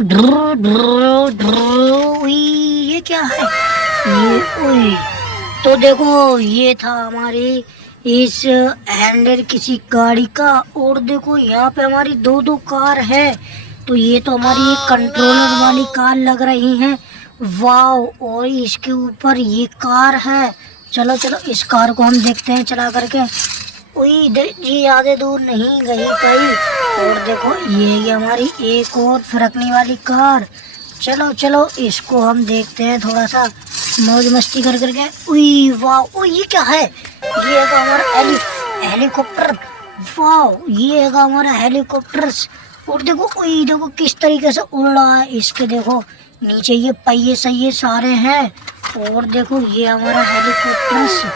ये क्या है ये? ओए, तो देखो ये था हमारे इस हैंडल किसी गाड़ी का। और देखो यहाँ पे हमारी दो दो कार है। तो ये तो हमारी एक कंट्रोलर वाली कार लग रही है। वाव, और इसके ऊपर ये कार है। चलो चलो इस कार को हम देखते हैं चला करके। जी ज्यादा दूर नहीं गई कहीं। और देखो ये हमारी एक और फरकने वाली कार। चलो चलो इसको हम देखते हैं थोड़ा सा मौज मस्ती कर करके। उई वाह, ओ ये क्या है? ये है हमारा हेलीकॉप्टर। वाह, ये है हमारा हेलीकॉप्टर। और देखो उई देखो किस तरीके से उड़ रहा है। इसके देखो नीचे ये पहिए सही सारे हैं। और देखो ये हमारा हेलीकॉप्टर।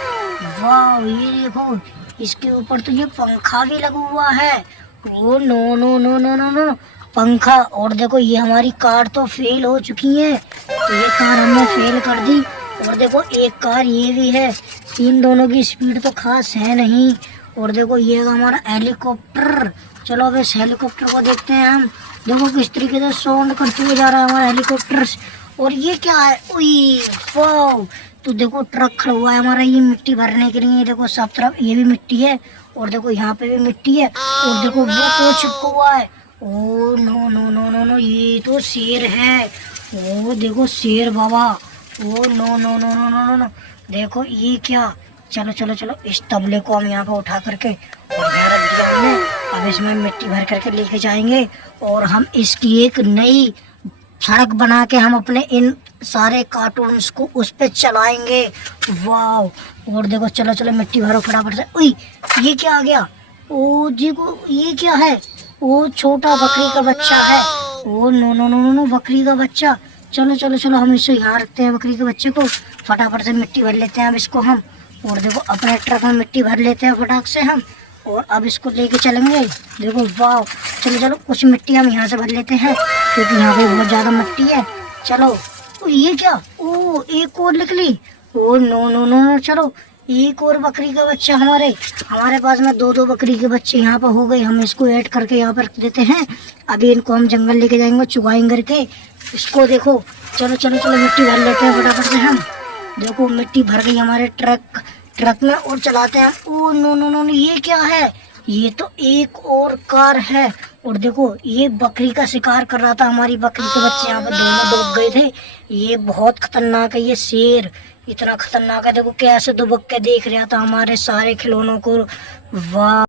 वाह, ये देखो इसके ऊपर तो ये पंखा भी लगा हुआ है। Oh no no no no no no, पंखा। और देखो ये हमारी कार तो फेल हो चुकी है। तो ये कार हमने फेल कर दी। और देखो एक कार ये भी है। इन दोनों की स्पीड तो खास है नहीं। और देखो ये हमारा हेलीकॉप्टर। चलो अब इस हेलीकॉप्टर को देखते हैं हम। देखो किस तरीके से साउंड करते हुए जा रहा है हमारा हेलीकॉप्टर। और ये क्या है? उई वाह, तो देखो ट्रक खड़ा हुआ है हमारा ये मिट्टी भरने के लिए। देखो सब तरफ ये भी मिट्टी है। और देखो यहाँ पे भी मिट्टी है। और देखो वो तो चिपका हुआ है। Oh no no no no no, ये तो शेर है। ओ देखो शेर बाबा। Oh no no no no no no no, देखो ये क्या? चलो चलो चलो इस तबले को हम यहाँ पे उठा करके और यहाँ रख दिया हमने। अब इसमें मिट्टी भर करके लेके जाएंगे और हम इसकी एक नई सड़क बना के हम अपने इन सारे कार्टून्स को उस पे चलाएंगे। वाह, और देखो चलो चलो मिट्टी भरो फटाफट से। उई, ये क्या आ गया? ओ देखो ये क्या है? ओ छोटा बकरी का बच्चा है। Oh no no no no no, बकरी का बच्चा। चलो चलो चलो हम इसे यहाँ रखते हैं बकरी के बच्चे को। फटाफट से मिट्टी भर लेते हैं अब इसको हम। और देखो अपने ट्रक में मिट्टी भर लेते हैं फटाक से हम। और अब इसको लेके चलेंगे। देखो वाह, चलो चलो कुछ मिट्टी हम यहाँ से भर लेते हैं क्योंकि यहाँ पे बहुत ज्यादा मिट्टी है। चलो। ओ ये क्या? ओ एक और निकली। Oh no no no no, चलो एक और बकरी का बच्चा हमारे पास में दो दो बकरी के बच्चे यहाँ पर हो गए। हम इसको ऐड करके यहाँ पर रख देते हैं। अभी इनको हम जंगल लेके जाएंगे चुगाएंगे करके इसको। देखो चलो चलो चलो मिट्टी भर लेते हैं फटाफट से हम। देखो मिट्टी भर गई हमारे ट्रक में और चलाते हैं। Oh no no no no, ये क्या है? ये तो एक और कार है। और देखो ये बकरी का शिकार कर रहा था। हमारी बकरी के बच्चे यहाँ पे दोनों दुबक गए थे। ये बहुत खतरनाक है ये शेर, इतना खतरनाक है। देखो कैसे दुबक के देख रहा था हमारे सारे खिलौनों को। वाह।